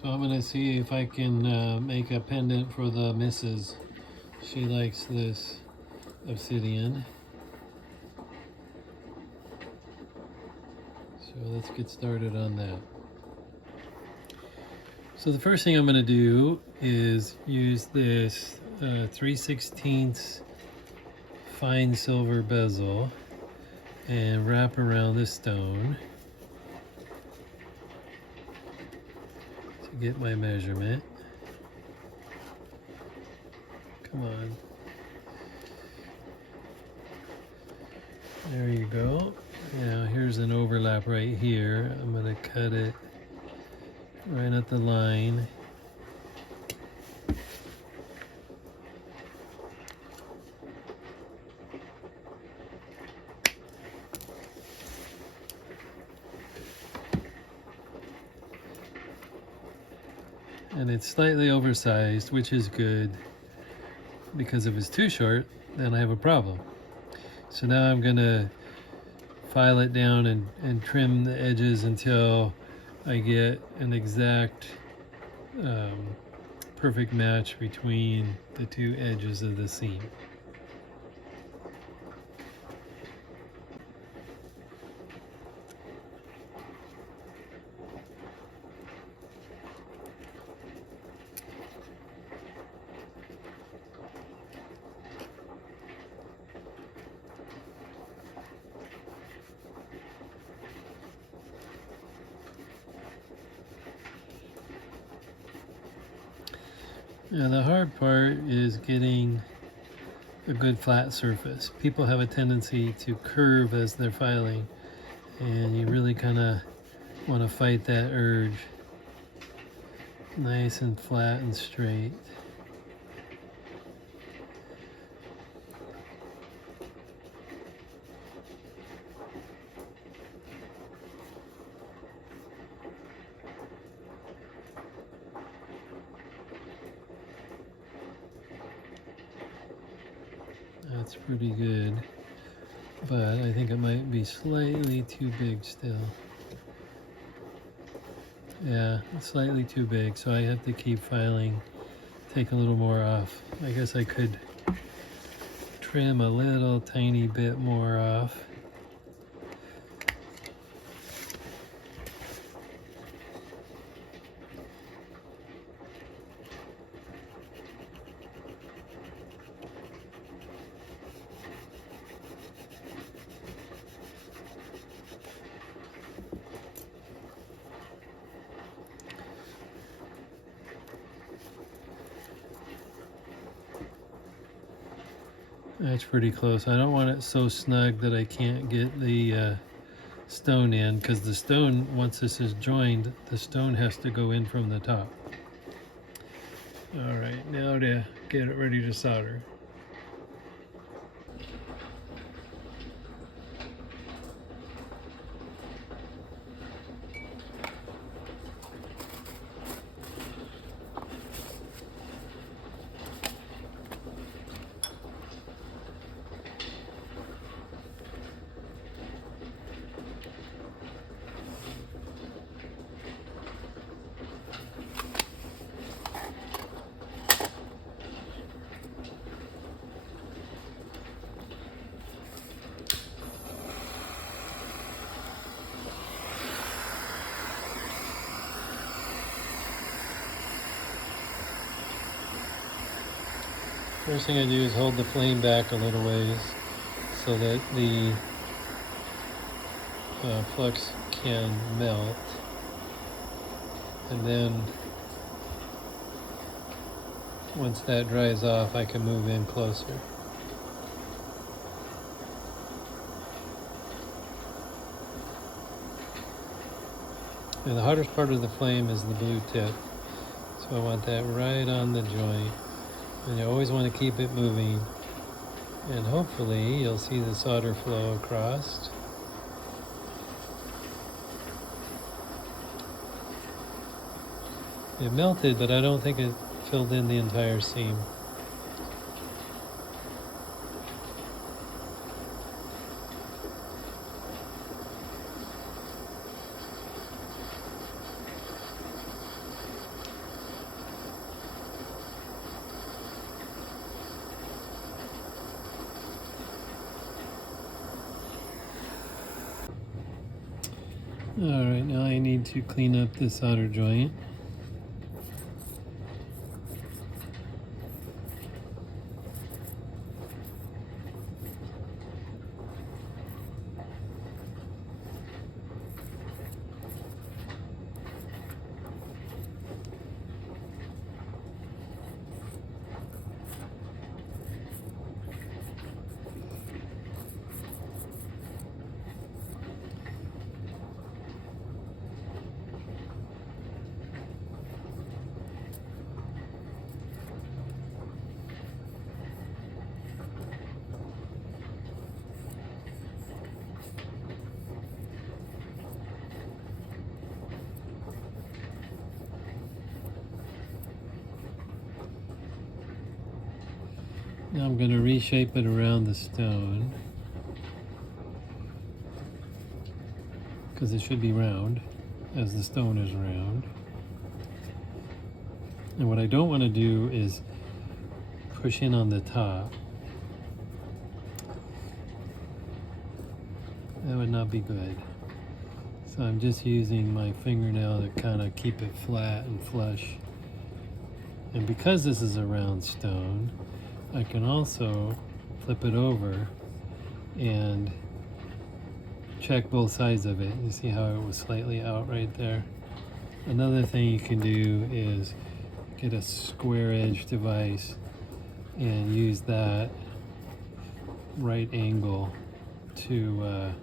So I'm gonna see if I can make a pendant for the missus. She likes this obsidian. So let's get started on that. So the first thing I'm gonna do is use this 3/16 fine silver bezel and wrap around this stone to get my measurement. Come on. There you go. Now here's an overlap right here. I'm going to cut it right at the line. And it's slightly oversized, which is good, because if it's too short, then I have a problem. So now I'm gonna file it down and trim the edges until I get an exact perfect match between the two edges of the seam. Now the hard part is getting a good flat surface. People have a tendency to curve as they're filing, and you really kind of want to fight that urge. Nice and flat and straight. That's pretty good, but I think it might be slightly too big still. Yeah, it's slightly too big, so I have to keep filing, take a little more off. I guess I could trim a little tiny bit more off. That's pretty close. I don't want it so snug that I can't get the stone in, because the stone, once this is joined, the stone has to go in from the top. All right, now to get it ready to solder. First thing I do is hold the flame back a little ways so that the flux can melt, and then once that dries off, I can move in closer. And the hardest part of the flame is the blue tip, so I want that right on the joint. And you always want to keep it moving, and hopefully you'll see the solder flow across. It melted, but I don't think it filled in the entire seam. Alright, now I need to clean up this solder joint. Now I'm going to reshape it around the stone because it should be round as the stone is round. And what I don't want to do is push in on the top. That would not be good. So I'm just using my fingernail to kind of keep it flat and flush. And because this is a round stone, I can also flip it over and check both sides of it. You see how it was slightly out right there? Another thing you can do is get a square edge device and use that right angle to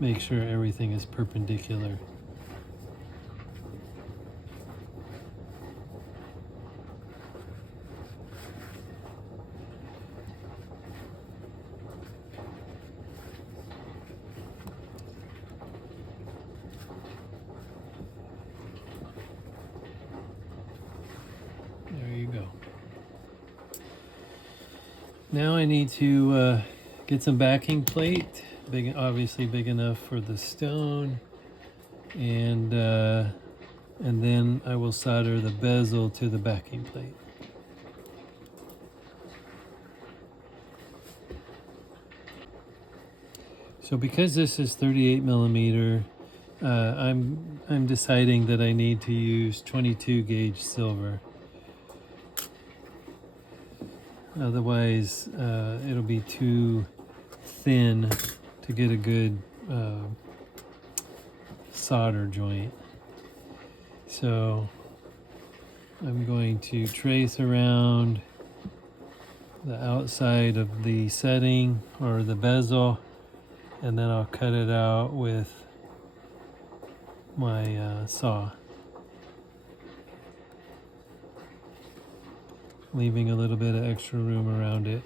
make sure everything is perpendicular. There you go. Now I need to get some backing plate, obviously big enough for the stone, and then I will solder the bezel to the backing plate. So because this is 38 millimeter, I'm deciding that I need to use 22 gauge silver. Otherwise, it'll be too thin to get a good solder joint. So I'm going to trace around the outside of the setting or the bezel, and then I'll cut it out with my saw, leaving a little bit of extra room around it.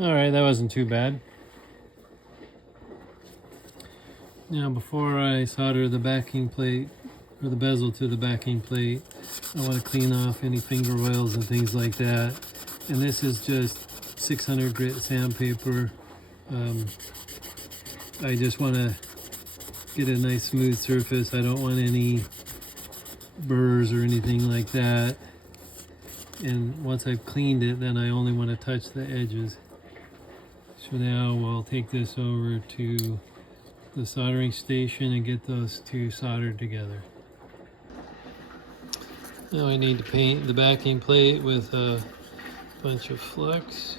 All right, that wasn't too bad. Now before I solder the backing plate or the bezel to the backing plate, I want to clean off any finger oils and things like that. And this is just 600 grit sandpaper I just want to get a nice smooth surface. I don't want any burrs or anything like that. And once I've cleaned it, then I only want to touch the edges. So now we'll take this over to the soldering station and get those two soldered together. Now I need to paint the backing plate with a bunch of flux.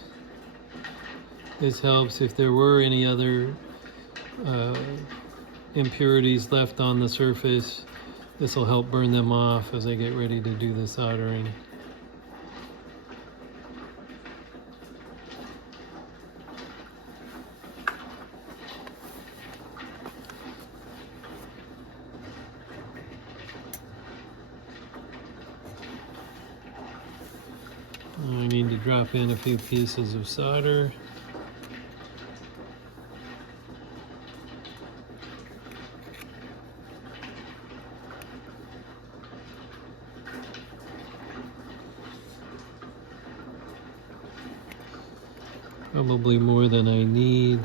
This helps if there were any other impurities left on the surface. This will help burn them off as I get ready to do the soldering. I need to drop in a few pieces of solder. Probably more than I need.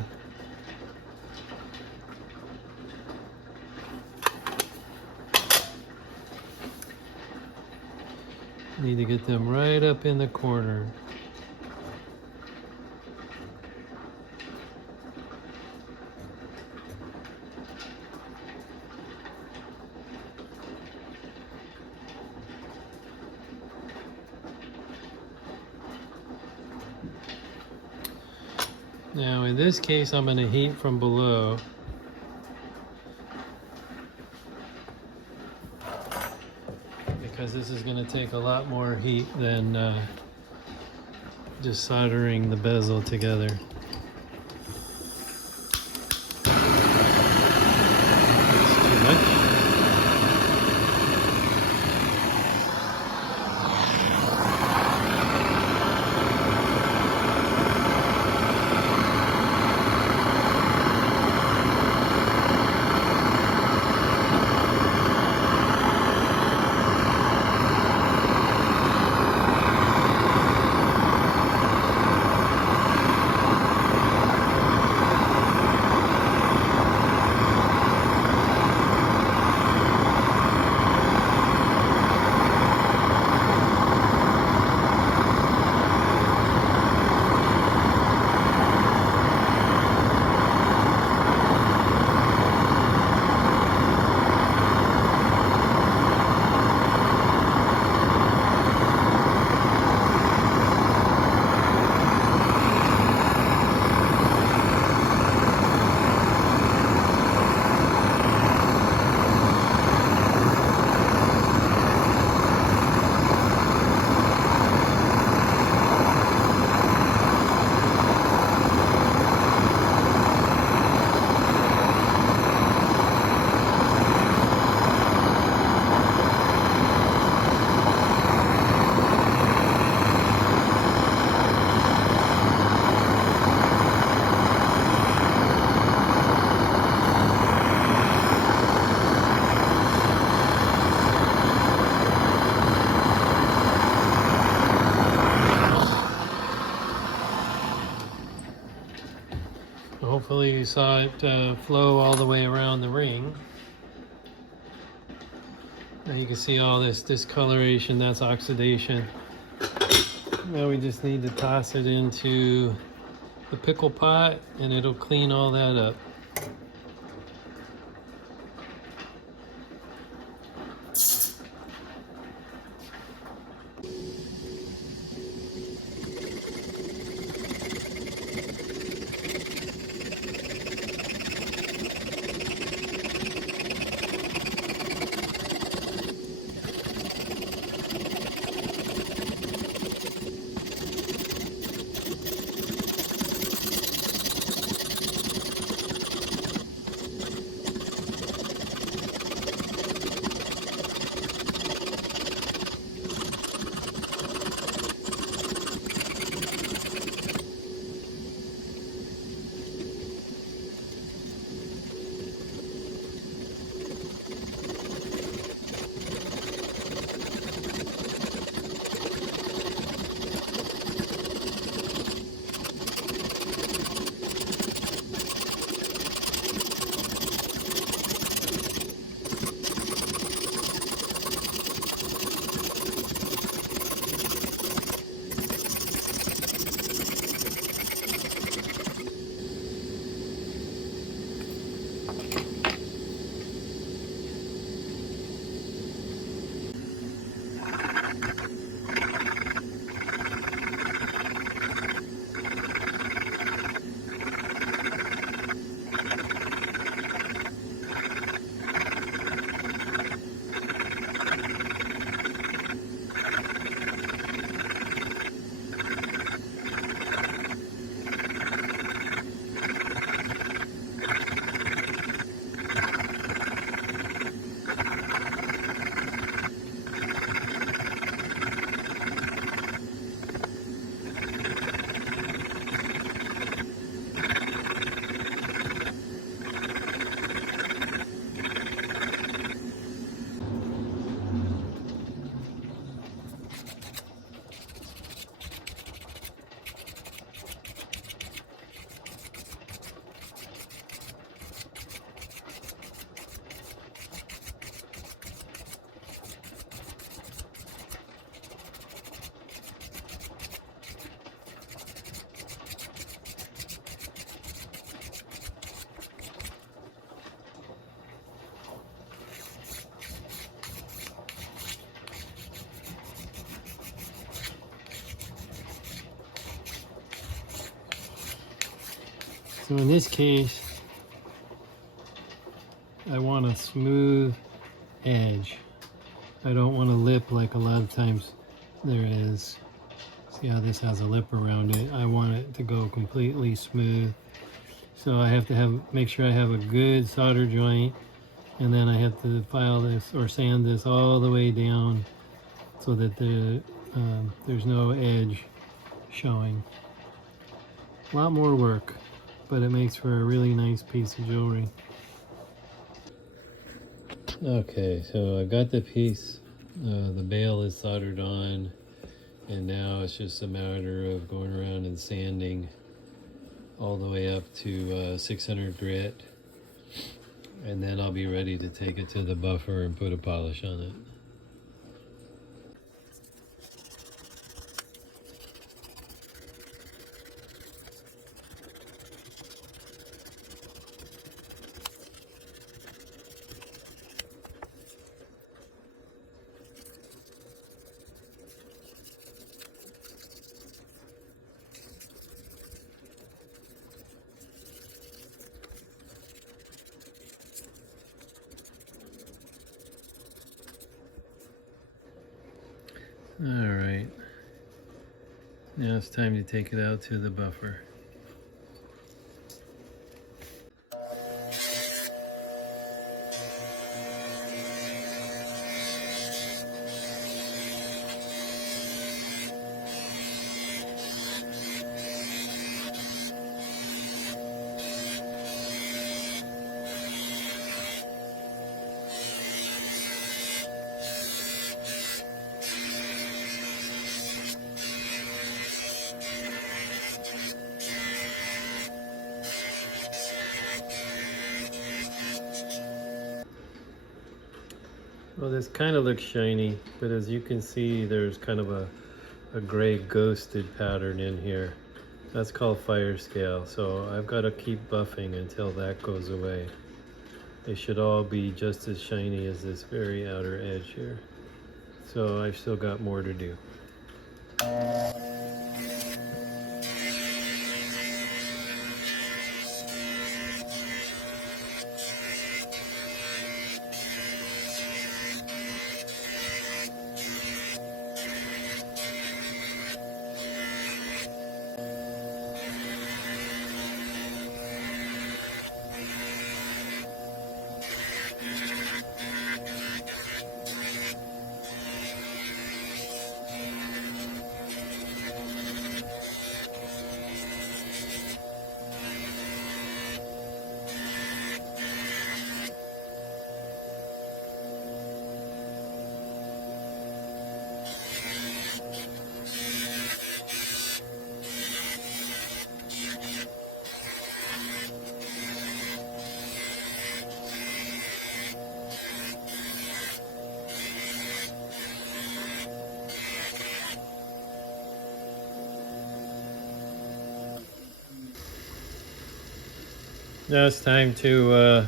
Need to get them right up in the corner. Now in this case, I'm going to heat from below. Because this is going to take a lot more heat than just soldering the bezel together. That's too much. Hopefully you saw it flow all the way around the ring. Now you can see all this discoloration, that's oxidation. Now we just need to toss it into the pickle pot and it'll clean all that up. So in this case, I want a smooth edge. I don't want a lip like a lot of times there is. See how this has a lip around it? I want it to go completely smooth. So I have to make sure I have a good solder joint, and then I have to file this or sand this all the way down so that there's no edge showing. A lot more work, but it makes for a really nice piece of jewelry. Okay, so I've got the piece, the bail is soldered on, and now it's just a matter of going around and sanding all the way up to 600 grit, and then I'll be ready to take it to the buffer and put a polish on it. All right, now it's time to take it out to the buffer. Well, this kind of looks shiny, but as you can see, there's kind of a gray ghosted pattern in here. That's called fire scale, so I've got to keep buffing until that goes away. They should all be just as shiny as this very outer edge here. So I've still got more to do. Now it's time to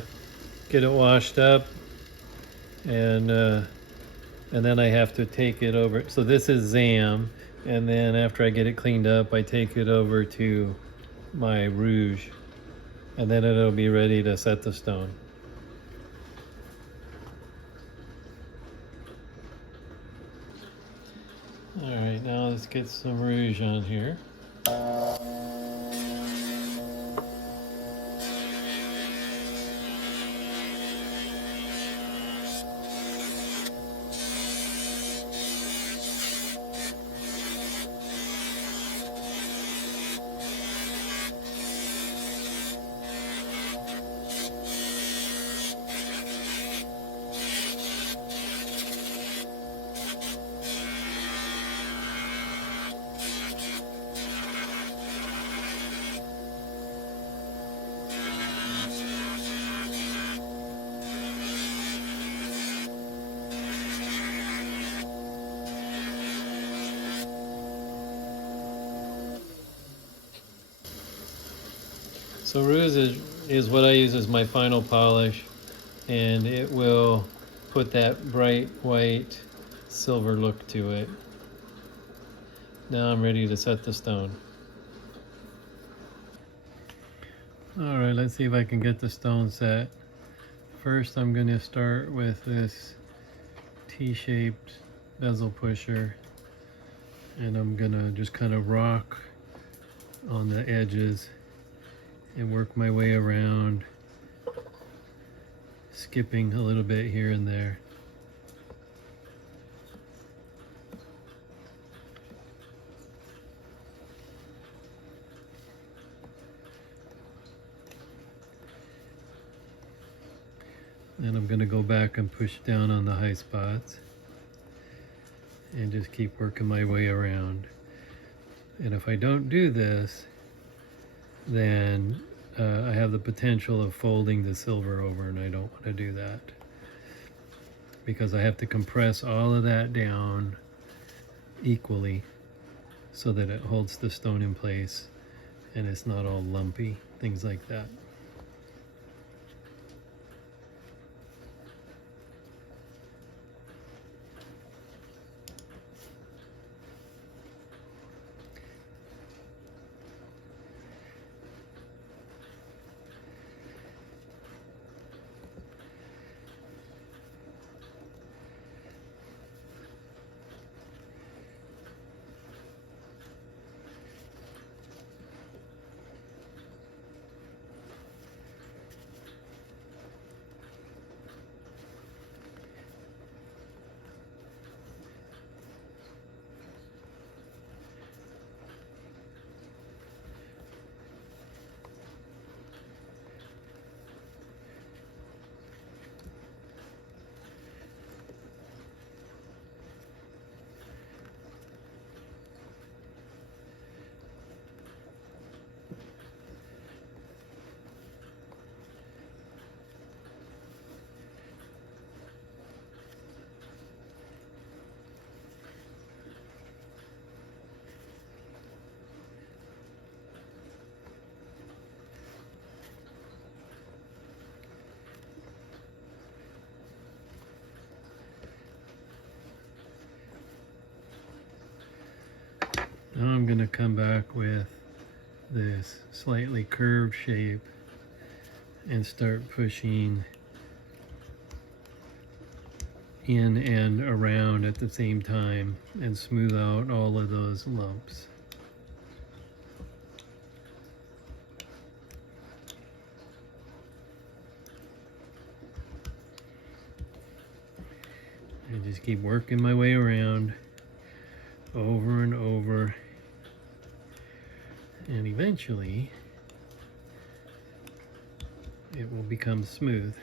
get it washed up, and then I have to take it over. So this is Zam, and then after I get it cleaned up, I take it over to my rouge, and then it'll be ready to set the stone. All right, now let's get some rouge on here. So rouge is what I use as my final polish, and it will put that bright white silver look to it. Now I'm ready to set the stone. Alright, let's see if I can get the stone set. First I'm going to start with this T-shaped bezel pusher, and I'm going to just kind of rock on the edges and work my way around, skipping a little bit here and there. Then I'm going to go back and push down on the high spots and just keep working my way around. And if I don't do this, then I have the potential of folding the silver over, and I don't want to do that because I have to compress all of that down equally so that it holds the stone in place and it's not all lumpy, things like that. Now I'm going to come back with this slightly curved shape and start pushing in and around at the same time and smooth out all of those lumps. And just keep working my way around over and over, and eventually it will become smooth.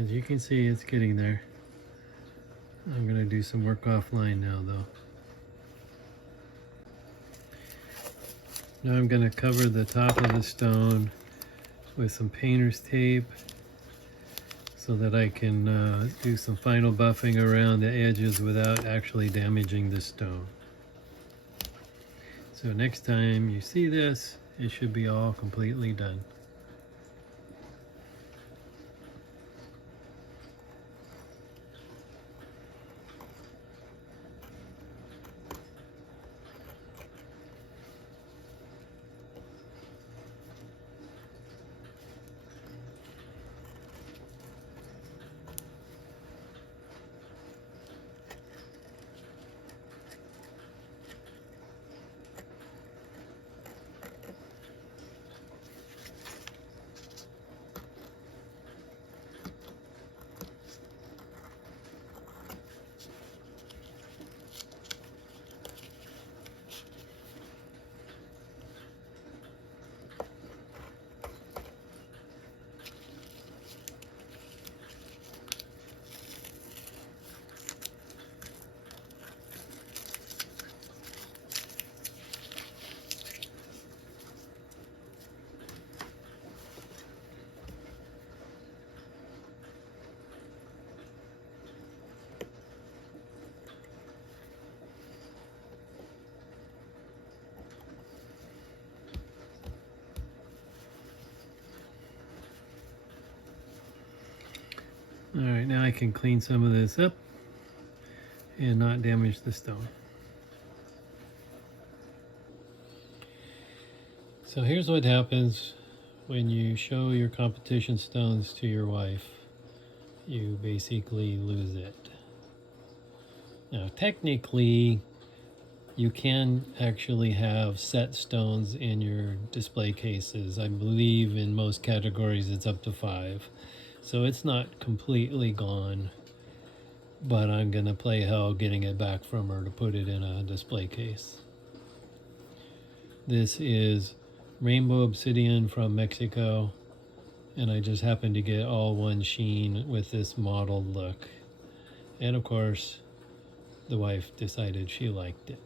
As you can see, it's getting there. I'm going to do some work offline now though. Now I'm going to cover the top of the stone with some painter's tape so that I can do some final buffing around the edges without actually damaging the stone. So next time you see this, it should be all completely done. All right, now I can clean some of this up and not damage the stone. So here's what happens when you show your competition stones to your wife. You basically lose it. Now technically, you can actually have set stones in your display cases. I believe in most categories it's up to 5. So it's not completely gone, but I'm gonna play hell getting it back from her to put it in a display case. This is Rainbow Obsidian from Mexico, and I just happened to get all one sheen with this mottled look. And of course, the wife decided she liked it.